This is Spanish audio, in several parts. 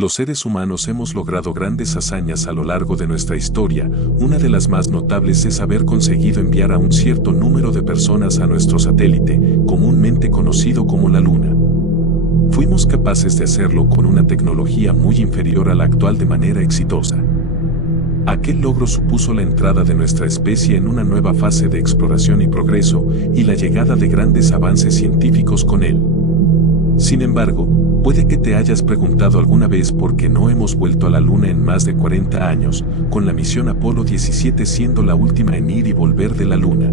Los seres humanos hemos logrado grandes hazañas a lo largo de nuestra historia. Una de las más notables es haber conseguido enviar a un cierto número de personas a nuestro satélite, comúnmente conocido como la Luna. Fuimos capaces de hacerlo con una tecnología muy inferior a la actual de manera exitosa. Aquel logro supuso la entrada de nuestra especie en una nueva fase de exploración y progreso, y la llegada de grandes avances científicos con él. Sin embargo, puede que te hayas preguntado alguna vez por qué no hemos vuelto a la Luna en más de 40 años, con la misión Apolo 17 siendo la última en ir y volver de la Luna.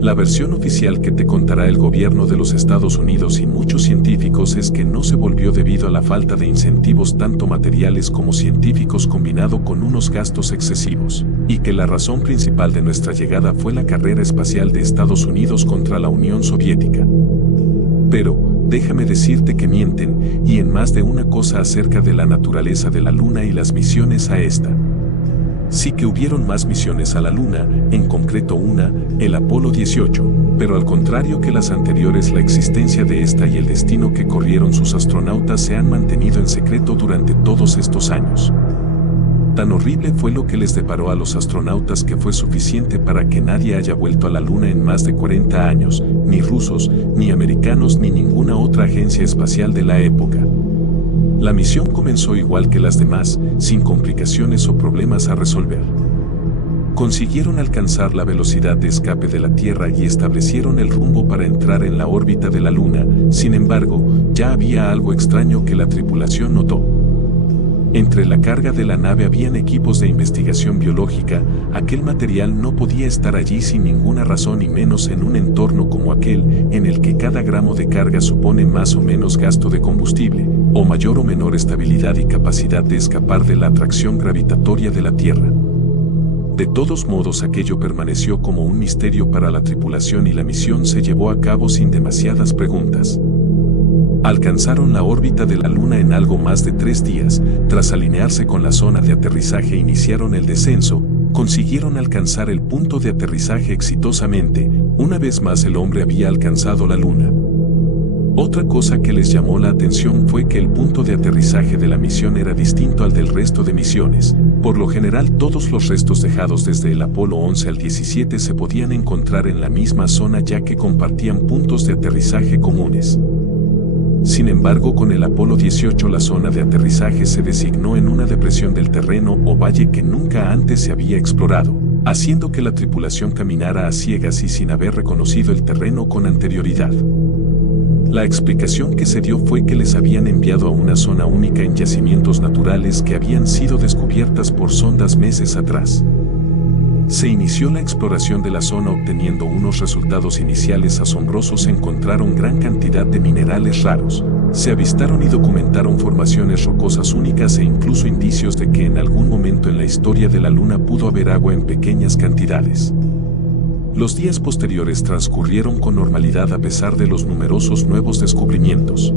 La versión oficial que te contará el gobierno de los Estados Unidos y muchos científicos es que no se volvió debido a la falta de incentivos tanto materiales como científicos combinado con unos gastos excesivos, y que la razón principal de nuestra llegada fue la carrera espacial de Estados Unidos contra la Unión Soviética. Pero, déjame decirte que mienten, y en más de una cosa acerca de la naturaleza de la Luna y las misiones a esta. Sí que hubieron más misiones a la Luna, en concreto una, el Apolo 18, pero al contrario que las anteriores, la existencia de esta y el destino que corrieron sus astronautas se han mantenido en secreto durante todos estos años. Tan horrible fue lo que les deparó a los astronautas que fue suficiente para que nadie haya vuelto a la Luna en más de 40 años, ni rusos, ni americanos, ni ninguna otra agencia espacial de la época. La misión comenzó igual que las demás, sin complicaciones o problemas a resolver. Consiguieron alcanzar la velocidad de escape de la Tierra y establecieron el rumbo para entrar en la órbita de la Luna. Sin embargo, ya había algo extraño que la tripulación notó. Entre la carga de la nave habían equipos de investigación biológica. Aquel material no podía estar allí sin ninguna razón y menos en un entorno como aquel, en el que cada gramo de carga supone más o menos gasto de combustible, o mayor o menor estabilidad y capacidad de escapar de la atracción gravitatoria de la Tierra. De todos modos, aquello permaneció como un misterio para la tripulación y la misión se llevó a cabo sin demasiadas preguntas. Alcanzaron la órbita de la Luna en algo más de 3 días. Tras alinearse con la zona de aterrizaje iniciaron el descenso. Consiguieron alcanzar el punto de aterrizaje exitosamente. Una vez más el hombre había alcanzado la Luna. Otra cosa que les llamó la atención fue que el punto de aterrizaje de la misión era distinto al del resto de misiones. Por lo general, todos los restos dejados desde el Apolo 11 al 17 se podían encontrar en la misma zona ya que compartían puntos de aterrizaje comunes. Sin embargo, con el Apolo 18 la zona de aterrizaje se designó en una depresión del terreno o valle que nunca antes se había explorado, haciendo que la tripulación caminara a ciegas y sin haber reconocido el terreno con anterioridad. La explicación que se dio fue que les habían enviado a una zona única en yacimientos naturales que habían sido descubiertas por sondas meses atrás. Se inició la exploración de la zona obteniendo unos resultados iniciales asombrosos. Se encontraron gran cantidad de minerales raros, se avistaron y documentaron formaciones rocosas únicas e incluso indicios de que en algún momento en la historia de la Luna pudo haber agua en pequeñas cantidades. Los días posteriores transcurrieron con normalidad a pesar de los numerosos nuevos descubrimientos.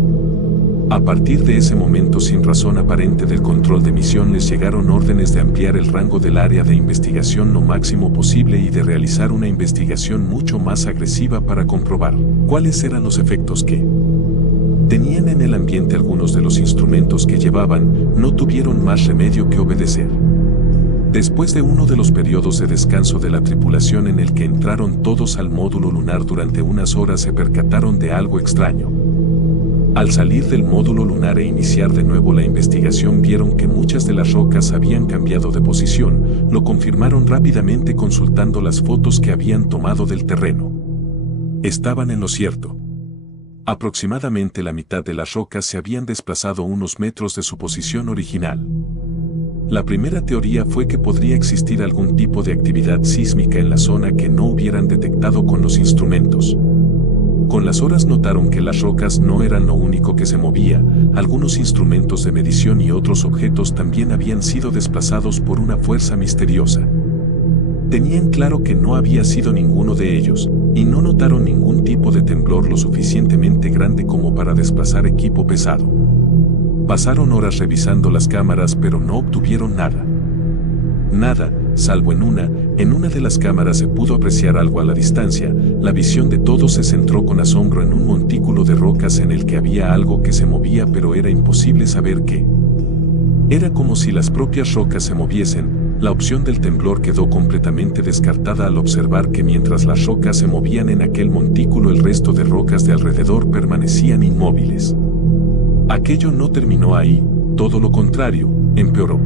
A partir de ese momento, sin razón aparente del control de misión, les llegaron órdenes de ampliar el rango del área de investigación lo máximo posible y de realizar una investigación mucho más agresiva para comprobar cuáles eran los efectos que tenían en el ambiente. Algunos de los instrumentos que llevaban no tuvieron más remedio que obedecer. Después de uno de los periodos de descanso de la tripulación en el que entraron todos al módulo lunar durante unas horas, se percataron de algo extraño. Al salir del módulo lunar e iniciar de nuevo la investigación, vieron que muchas de las rocas habían cambiado de posición. Lo confirmaron rápidamente consultando las fotos que habían tomado del terreno. Estaban en lo cierto. Aproximadamente la mitad de las rocas se habían desplazado unos metros de su posición original. La primera teoría fue que podría existir algún tipo de actividad sísmica en la zona que no hubieran detectado con los instrumentos. Con las horas notaron que las rocas no eran lo único que se movía. Algunos instrumentos de medición y otros objetos también habían sido desplazados por una fuerza misteriosa. Tenían claro que no había sido ninguno de ellos, y no notaron ningún tipo de temblor lo suficientemente grande como para desplazar equipo pesado. Pasaron horas revisando las cámaras pero no obtuvieron nada. Nada, salvo en una de las cámaras se pudo apreciar algo a la distancia. La visión de todos se centró con asombro en un montículo de rocas en el que había algo que se movía, pero era imposible saber qué. Era como si las propias rocas se moviesen. La opción del temblor quedó completamente descartada al observar que mientras las rocas se movían en aquel montículo, el resto de rocas de alrededor permanecían inmóviles. Aquello no terminó ahí, todo lo contrario, empeoró.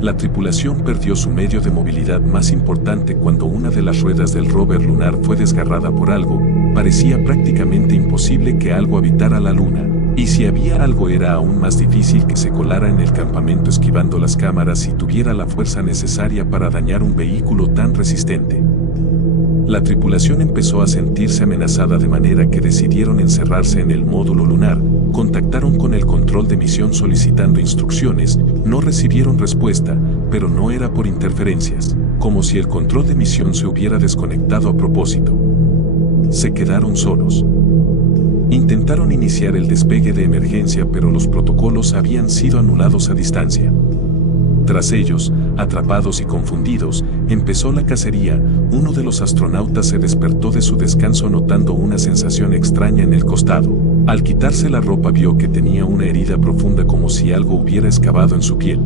La tripulación perdió su medio de movilidad más importante cuando una de las ruedas del rover lunar fue desgarrada por algo. Parecía prácticamente imposible que algo habitara la Luna, y si había algo era aún más difícil que se colara en el campamento esquivando las cámaras y tuviera la fuerza necesaria para dañar un vehículo tan resistente. La tripulación empezó a sentirse amenazada de manera que decidieron encerrarse en el módulo lunar. Contactaron con el control de misión solicitando instrucciones, no recibieron respuesta, pero no era por interferencias, como si el control de misión se hubiera desconectado a propósito. Se quedaron solos. Intentaron iniciar el despegue de emergencia, pero los protocolos habían sido anulados a distancia. Tras ellos, atrapados y confundidos, empezó la cacería. Uno de los astronautas se despertó de su descanso notando una sensación extraña en el costado. Al quitarse la ropa vio que tenía una herida profunda como si algo hubiera excavado en su piel.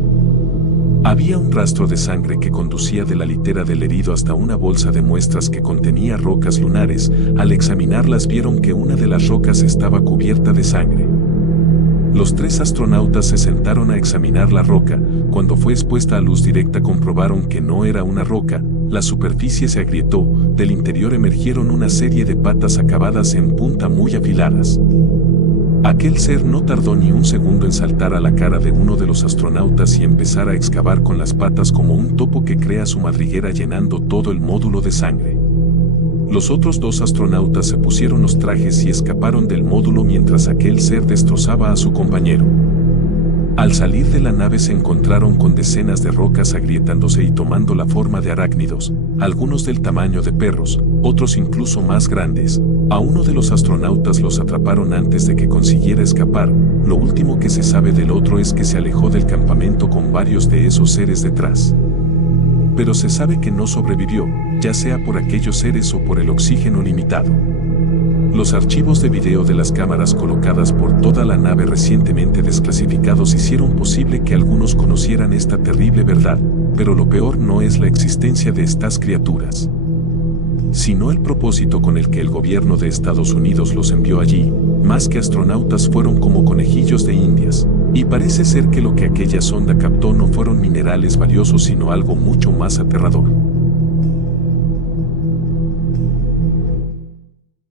Había un rastro de sangre que conducía de la litera del herido hasta una bolsa de muestras que contenía rocas lunares. Al examinarlas vieron que una de las rocas estaba cubierta de sangre. Los tres astronautas se sentaron a examinar la roca. Cuando fue expuesta a luz directa comprobaron que no era una roca. La superficie se agrietó, del interior emergieron una serie de patas acabadas en punta muy afiladas. Aquel ser no tardó ni un segundo en saltar a la cara de uno de los astronautas y empezar a excavar con las patas como un topo que crea su madriguera llenando todo el módulo de sangre. Los otros dos astronautas se pusieron los trajes y escaparon del módulo mientras aquel ser destrozaba a su compañero. Al salir de la nave se encontraron con decenas de rocas agrietándose y tomando la forma de arácnidos, algunos del tamaño de perros, otros incluso más grandes. A uno de los astronautas los atraparon antes de que consiguiera escapar. Lo último que se sabe del otro es que se alejó del campamento con varios de esos seres detrás. Pero se sabe que no sobrevivió, ya sea por aquellos seres o por el oxígeno limitado. Los archivos de video de las cámaras colocadas por toda la nave recientemente desclasificados hicieron posible que algunos conocieran esta terrible verdad, pero lo peor no es la existencia de estas criaturas, sino el propósito con el que el gobierno de Estados Unidos los envió allí. Más que astronautas fueron como conejillos de indias, y parece ser que lo que aquella sonda captó no fueron minerales valiosos sino algo mucho más aterrador.